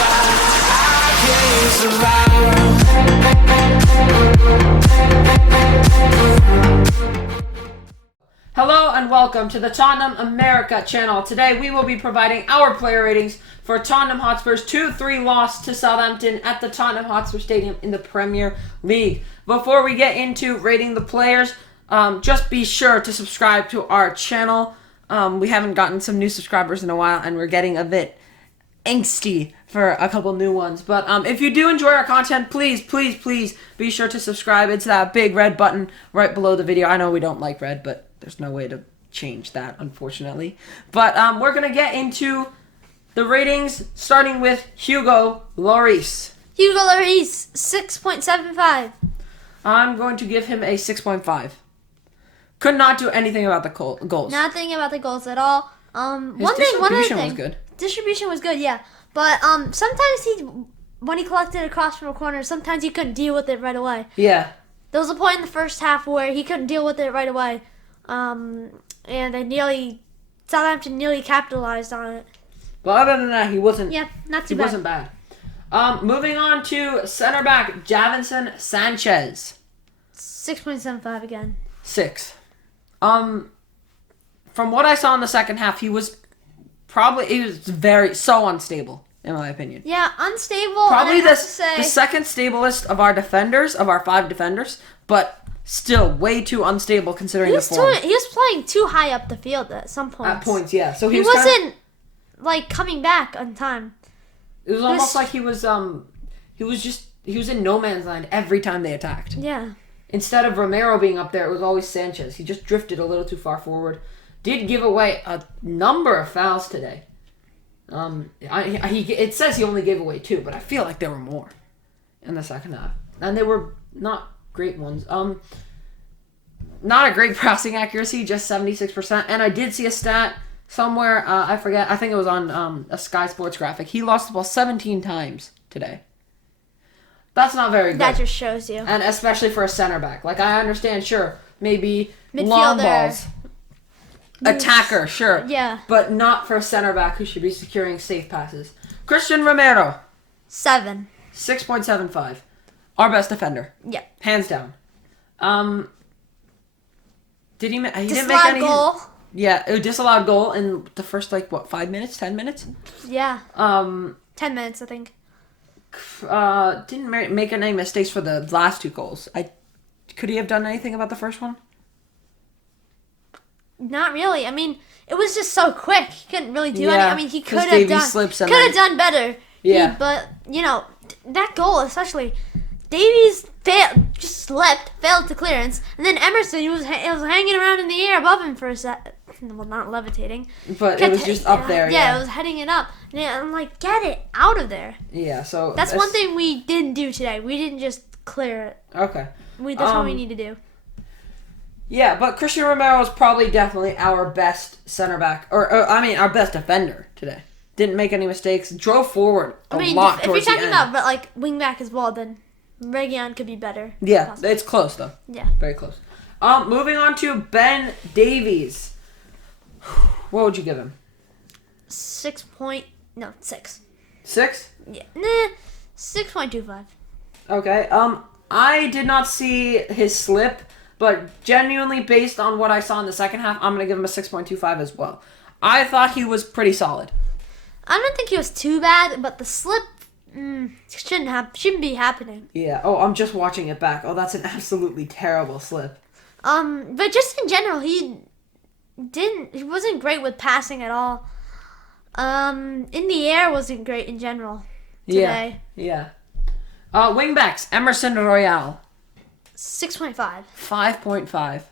inside. I can't survive. Hello and welcome to the Tottenham America channel. Today we will be providing our player ratings for Tottenham Hotspur's 2-3 loss to Southampton at the Tottenham Hotspur Stadium in the Premier League. Before we get into rating the players, just be sure to subscribe to our channel. We haven't gotten some new subscribers in a while and we're getting a bit angsty for a couple new ones. But if you do enjoy our content, please be sure to subscribe. It's that big red button right below the video. I know we don't like red, but there's no way to change that, unfortunately. But we're going to get into the ratings, starting with Hugo Lloris. Hugo Lloris, 6.75. I'm going to give him a 6.5. Could not do anything about the goals. Nothing about the goals at all. His distribution was good. Distribution was good, yeah. But sometimes when he collected a cross from a corner, sometimes he couldn't deal with it right away. Yeah. There was a point in the first half where he couldn't deal with it right away. And Southampton nearly capitalized on it. But other than that, he wasn't. Yeah, not too he bad. Wasn't bad. Moving on to center back Davinson Sanchez. 6.75 again. 6. From what I saw in the second half, he was so unstable, in my opinion. Yeah, unstable. Probably the second stablest of our defenders, of our 5 defenders, but still way too unstable considering the form. He was playing too high up the field at some points. At points, yeah. So he wasn't coming back on time. It was almost like he was in no man's land every time they attacked. Yeah. Instead of Romero being up there, it was always Sanchez. He just drifted a little too far forward. Did give away a number of fouls today. It says he only gave away 2, but I feel like there were more in the second half, and they were not great ones. Not a great passing accuracy, just 76%. And I did see a stat somewhere. I forget. I think it was on a Sky Sports graphic. He lost the ball 17 times today. That's not very good. That just shows you. And especially for a center back. Like, I understand, sure, maybe Midfielder. long balls. Attacker, sure. Yeah. But not for a center back who should be securing safe passes. Christian Romero. 7. 6.75. Our best defender. Yeah. Hands down. He didn't make Disallowed any goal. Yeah, a disallowed goal in the first 5 minutes, 10 minutes? Yeah. 10 minutes, I think. Didn't make any mistakes for the last 2 goals. Could he have done anything about the first one? Not really. I mean, it was just so quick. He couldn't really do Yeah, anything. I mean, he could have Davies done better. Yeah. But that goal especially, Davies failed to clearance, and then Emerson, he was hanging around in the air above him for a sec. Well, not levitating. But it was just up there. Yeah, it was heading it up. And I'm like, get it out of there. Yeah, so That's one thing we didn't do today. We didn't just clear it. Okay. That's what we need to do. Yeah, but Christian Romero is probably definitely our best center back, or our best defender today. Didn't make any mistakes. Drove forward a lot towards the end. If you're talking about wing back as well, then Regallon could be better. Yeah, possibly. it's close though. Yeah, very close. Moving on to Ben Davies. What would you give him? 6. 6? Yeah, 6.25. Okay. I did not see his slip, but genuinely based on what I saw in the second half, I'm gonna give him a 6.25 as well. I thought he was pretty solid. I don't think he was too bad, but the slip shouldn't be happening. Yeah. Oh, I'm just watching it back. Oh, that's an absolutely terrible slip. But just in general, he wasn't great with passing at all. In the air wasn't great in general today. Yeah. Wingbacks, Emerson Royale. 6.5. 5.5.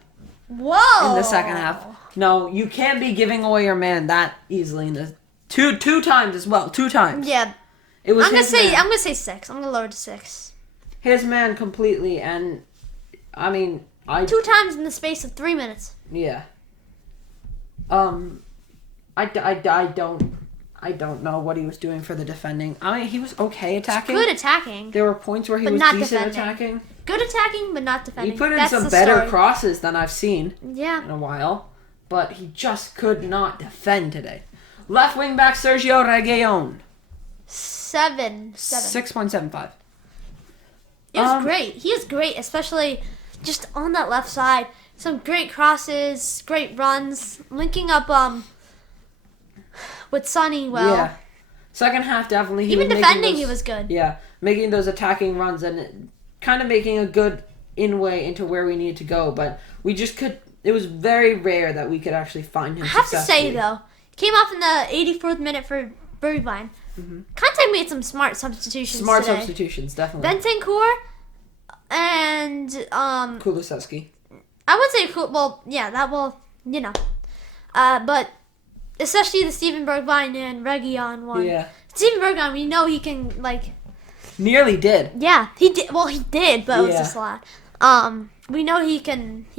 Whoa! In the second half. No, you can't be giving away your man that easily in the two times as well. 2 times. Yeah. It was I'm gonna say 6. I'm gonna lower it to 6. His man completely, and I mean 2 times in the space of 3 minutes. Yeah. I don't know what he was doing for the defending. I mean, he was okay attacking. Good attacking. There were points where he was decent attacking. Good attacking, but not defending. He put in some better crosses than I've seen in a while, but he just could not defend today. Left wing back Sergio Regallon. 7. 6.75. It was great. He is great, especially just on that left side. Some great crosses, great runs, linking up with Sonny well. Yeah. Second half, definitely. Even defending, he was good. Yeah, making those attacking runs and kind of making a good in-way into where we needed to go. But we just could... It was very rare that we could actually find him I have to say, successfully. though, came off in the 84th minute for Bergwijn. Conte made some smart substitutions Smart today. substitutions, definitely. Bentancur and... Kulusevski. I would say, well, yeah, that will, you know. But especially the Steven Bergwijn and Regallon one. Yeah. Steven Bergwijn, we know he can, like... Nearly did. Yeah, he did. Well, he did, but it was Yeah. just a lot. We know he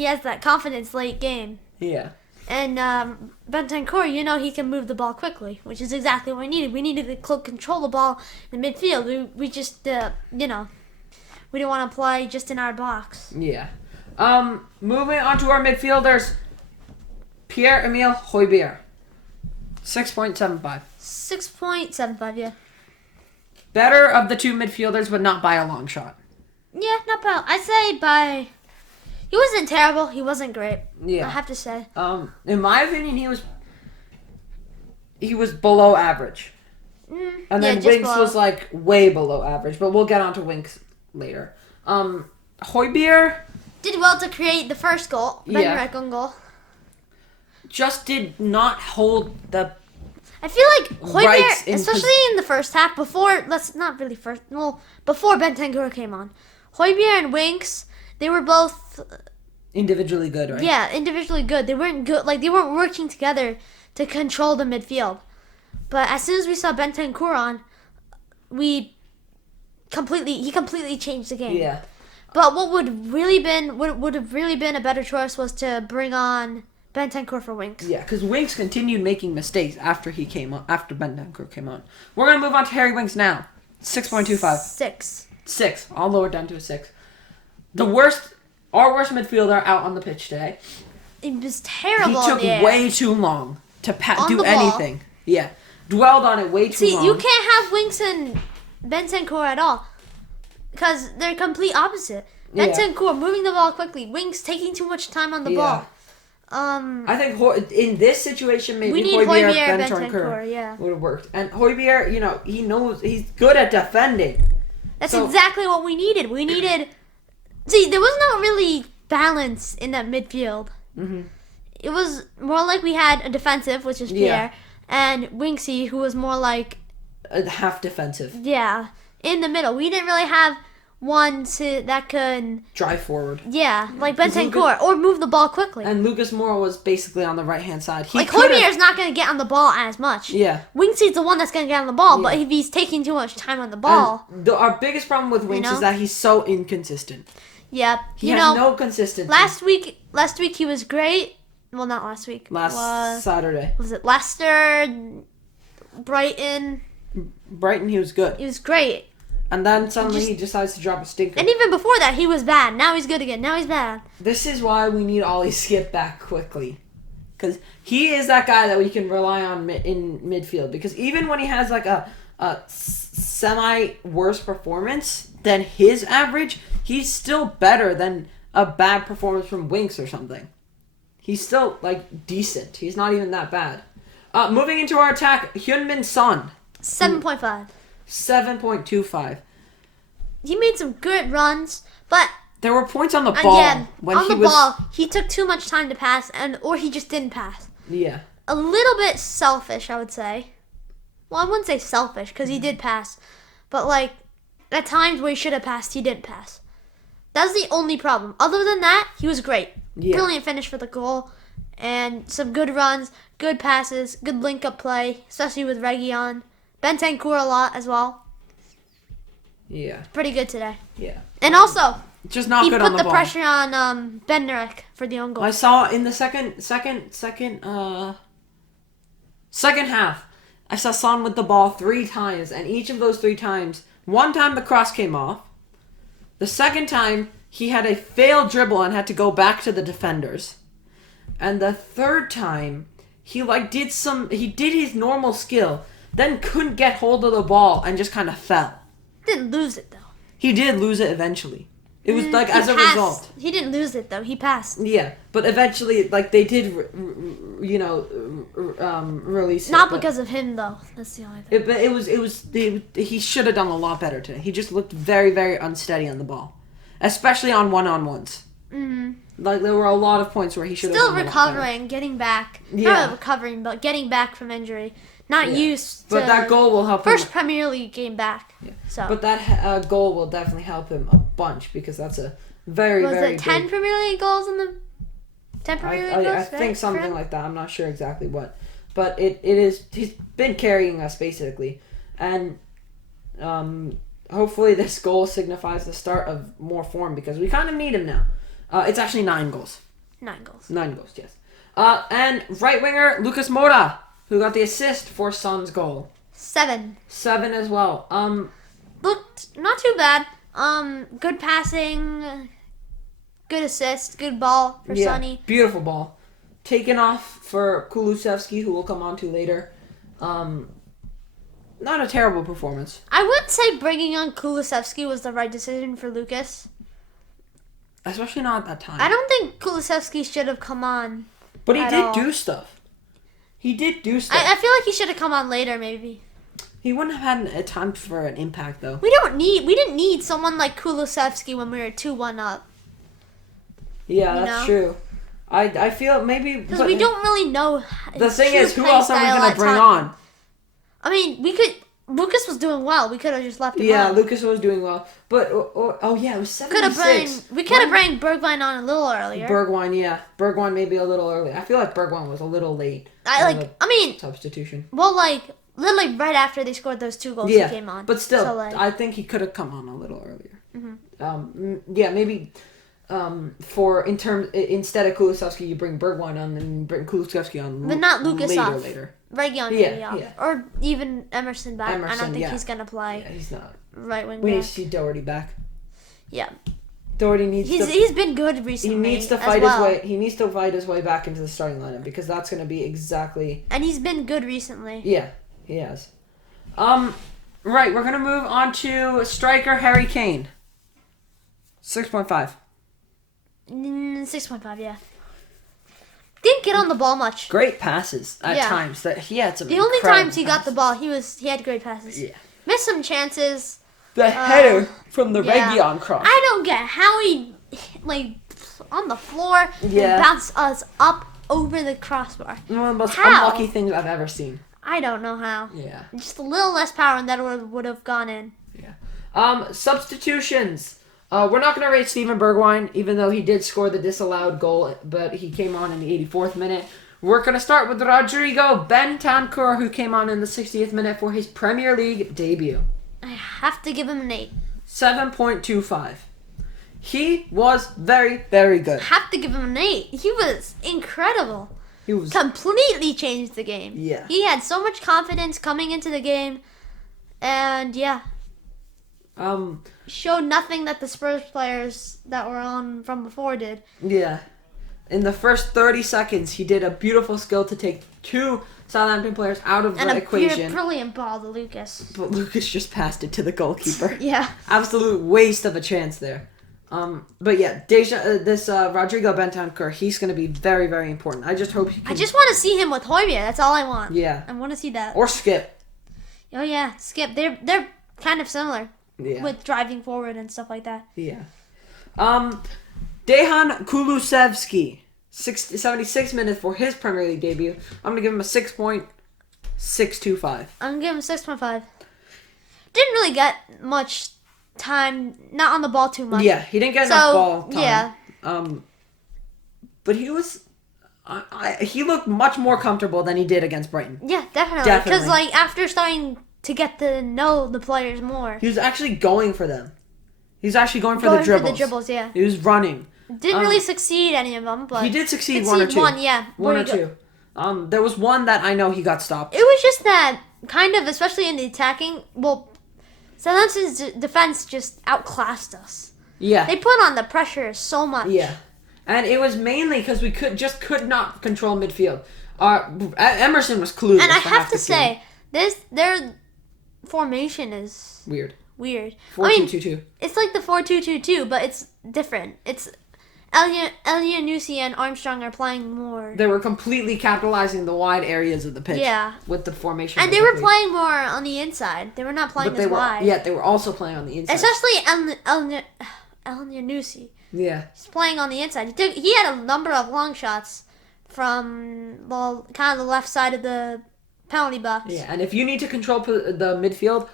has that confidence late game. Yeah. And Bentancur, you know he can move the ball quickly, which is exactly what we needed. We needed to control the ball in the midfield. We just, you know, we didn't want to play just in our box. Yeah. Moving on to our midfielders. Pierre-Emile Højbjerg. 6.75. 6.75, yeah. Better of the two midfielders, but not by a long shot. Yeah, not bad. I'd say by... He wasn't terrible. He wasn't great. Yeah. I have to say. In my opinion, he was below average. And then just Winks below. was like way below average, but we'll get on to Winks later. Højbjerg Did well to create the first goal. Ben Yeah. Reckon goal. just did not hold the... I feel like Rights Højbjerg, in especially in the first half, before Bentancur came on, Højbjerg and Winks, they were both, Individually good, right? yeah, individually good. They weren't good, like they weren't working together to control the midfield. But as soon as we saw Bentancur on, he completely changed the game. Yeah. But what would have really been a better choice was to bring on Bentancur for Winks. Yeah, because Winks continued making mistakes after Bentancur came on. We're going to move on to Harry Winks now. 6.25. 6. I'll lower it down to a 6. Our worst midfielder out on the pitch today. It was He terrible. took in the air. way too long to On do the ball. anything. Yeah. Dwelled on it way too See, long. you can't have Winks and Bentancur at all. Because they're complete opposite. Yeah. Bentancur moving the ball quickly. Winks taking too much time on the ball. I think in this situation, maybe We need Højbjerg, Højbjerg, Bentancur Bentancur, yeah. would have worked. And Højbjerg, he knows he's good at defending. That's So- exactly what we needed. See, there was no really balance in that midfield. Mm-hmm. It was more like we had a defensive, which is Pierre, and Winksy, who was more like, Half defensive. yeah, in the middle. We didn't really have one that could, Drive forward. like Lucas- Bentancur, or move the ball quickly. And Lucas Mora was basically on the right-hand side. He Like could've- Højbjerg's not going to get on the ball as much. Yeah. Winksy's the one that's going to get on the ball, but Yeah. if he's taking too much time on the ball, And our biggest problem with Winks know? is that he's so inconsistent. yeah, He has no consistency. last week he was great. Well, not last week. Last Saturday. Was it Leicester, Brighton? Brighton, he was good. He was great. And then suddenly he decides to drop a stinker. And even before that, he was bad. Now he's good again. Now he's bad. This is why we need Ollie Skip back quickly. Because he is that guy that we can rely on in midfield. Because even when he has like a semi-worse performance than his average, he's still better than a bad performance from Winks or something. He's still, like, decent. He's not even that bad. Moving into our attack, Heung-min Son. 7.5. 7.25. He made some good runs, but There were points on the ball. again, when on he the was, ball, he took too much time to pass, or he just didn't pass. Yeah. A little bit selfish, I would say. Well, I wouldn't say selfish, because he did pass. But, like, at times where he should have passed, he didn't pass. That's the only problem. Other than that, he was great. Yeah. Brilliant finish for the goal. And some good runs, good passes, good link-up play, especially with Regallon. Bentancur a lot as well. Yeah. Pretty good today. Yeah. And also, Just not he good put on the the ball. pressure on Bednarek for the own goal. I saw in the second half, I saw Son with the ball 3 times, and each of those 3 times, one time the cross came off. The second time, he had a failed dribble and had to go back to the defenders. And the third time, he did his normal skill, then couldn't get hold of the ball and just kind of fell. Didn't lose it though. He did lose it eventually. It was like He as a passed. result. He didn't lose it though. He passed. Yeah, but eventually, like they did, release it. Not but because of him though. That's the only thing. he should have done a lot better today. He just looked very, very unsteady on the ball, especially on one-on-ones. Mm-hmm. Like there were a lot of points where he should have Still done a lot better. recovering, getting back. Yeah. Not recovering, but getting back from injury. Not Yeah. used to. But that goal will help First him. Premier League game back. Yeah. So. But that goal will definitely help him a bunch because that's a very, was very it 10 big... Premier League goals in the 10 Premier League goals? I right, think for something him? like that. I'm not sure exactly what. But it is... He's been carrying us, basically. And hopefully this goal signifies the start of more form because we kind of need him now. It's actually 9 goals. 9 goals. 9 goals, yes. And right winger, Lucas Mora, who got the assist for Son's goal. 7. 7 as well. Looked not too bad. Good passing, good assist, good ball for Sonny. Beautiful ball. Taken off for Kulusevski, who we'll come on to later. Not a terrible performance. I would say bringing on Kulusevski was the right decision for Lucas. Especially not at that time. I don't think Kulusevski should have come on. But he at did all. do stuff. He did do stuff. I feel like he should have come on later, maybe. He wouldn't have had a time for an impact, though. We didn't need someone like Kulusevski when we were 2-1 up. Yeah, You that's know? true. I feel maybe... Because we don't really know. The his thing true is, who playing else are we style going to at bring time. on? I mean, we could. Lucas was doing well. We could have just left him Yeah, on. Lucas was doing well. But, oh yeah, it was 76. We could have brought Bergwijn on a little earlier. Bergwijn, yeah. Bergwijn maybe a little early. I feel like Bergwijn was a little late. Substitution. Well, like, literally right after they scored those 2 goals, Yeah, he came on. but still, So, like, I think he could have come on a little earlier. Mm-hmm. Yeah, maybe instead of Kulusevski, you bring Bergwijn on and bring Kulusevski on but not Lucas off. later. Regallon Yeah, can be off. yeah. Or even Emerson back. I Emerson, don't think yeah. he's going to play Yeah, he's not. right wing We need back. to see Doherty back. Yeah. Doherty needs to... He's been good recently. He needs to as fight well. his way. He needs to fight his way back into the starting lineup because that's going to be exactly. And he's been good recently. Yeah, he has. Right, we're gonna move on to striker Harry Kane. 6.5. 6.5, yeah. Didn't get on the ball much. Great passes at Yeah. times. That he had some. The only incredible times he got the passes. ball, he had great passes. Yeah. Missed some chances. The header from the yeah. Regallon cross. I don't get how he, like, on the floor, Yeah. and bounced us up over the crossbar. One of the most How? unlucky things I've ever seen. I don't know how. Yeah. Just a little less power and that would have gone in. Yeah. Substitutions. We're not going to rate Steven Bergwijn, even though he did score the disallowed goal, but he came on in the 84th minute. We're going to start with Rodrigo Bentancur, who came on in the 60th minute for his Premier League debut. I have to give him an 8. 7.25. He was very, very good. Have to give him an 8. He was incredible. He was... Completely changed the game. Yeah. He had so much confidence coming into the game. And, yeah. Showed nothing that the Spurs players that were on from before did. Yeah. In the first 30 seconds, he did a beautiful skill to take 2 Southampton players out of the equation. And a brilliant ball to Lucas. But Lucas just passed it to the goalkeeper. Yeah. Absolute waste of a chance there. But yeah, Rodrigo Bentancur, he's going to be very, very important. I just hope he can... I just want to see him with Højbjerg. That's all I want. Yeah. I want to see that. Or Skip. Oh, yeah. Skip. They're kind of similar. Yeah. With driving forward and stuff like that. Yeah. Dejan Kulusevski, 76 minutes for his Premier League debut. I'm going to give him a 6.625. I'm going to give him 6.5. Didn't really get much time, not on the ball too much. Yeah, he didn't get enough ball time. Yeah. But he was... he looked much more comfortable than he did against Brighton. Yeah, definitely. Definitely. Because, like, after starting to get to know the players more. He was actually going for them. He was actually going for the dribbles. Yeah. He was running. Didn't really succeed any of them, but He did succeed one or two. One, yeah. One or two. There was one that I know he got stopped. It was just that kind of, especially in the attacking. Well, Southampton's defense just outclassed us. Yeah. They put on the pressure so much. Yeah, and it was mainly because we could not control midfield. Emerson was clueless. And I for have half to the game. say Their formation is Weird. weird. 4-2-2-2. It's like the 4-2-2-2, but it's different. It's Elyounoussi and Armstrong are playing more. They were completely capitalizing the wide areas of the pitch. Yeah. With the formation. And they were playing more on the inside. They were not playing as wide. Yeah, they were also playing on the inside. Especially Elyounoussi. Yeah. He's playing on the inside. He had a number of long shots from kind of the left side of the penalty box. Yeah, and if you need to control the midfield,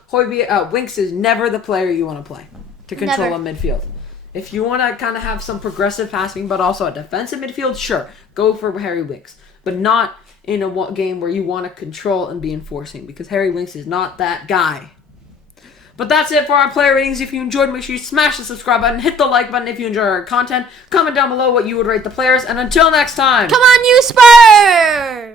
Winks is never the player you want to play to control a midfield. If you want to kind of have some progressive passing, but also a defensive midfield, sure, go for Harry Winks. But not in a game where you want to control and be enforcing, because Harry Winks is not that guy. But that's it for our player ratings. If you enjoyed, make sure you smash the subscribe button, hit the like button if you enjoy our content, comment down below what you would rate the players, and until next time. Come on, you Spurs!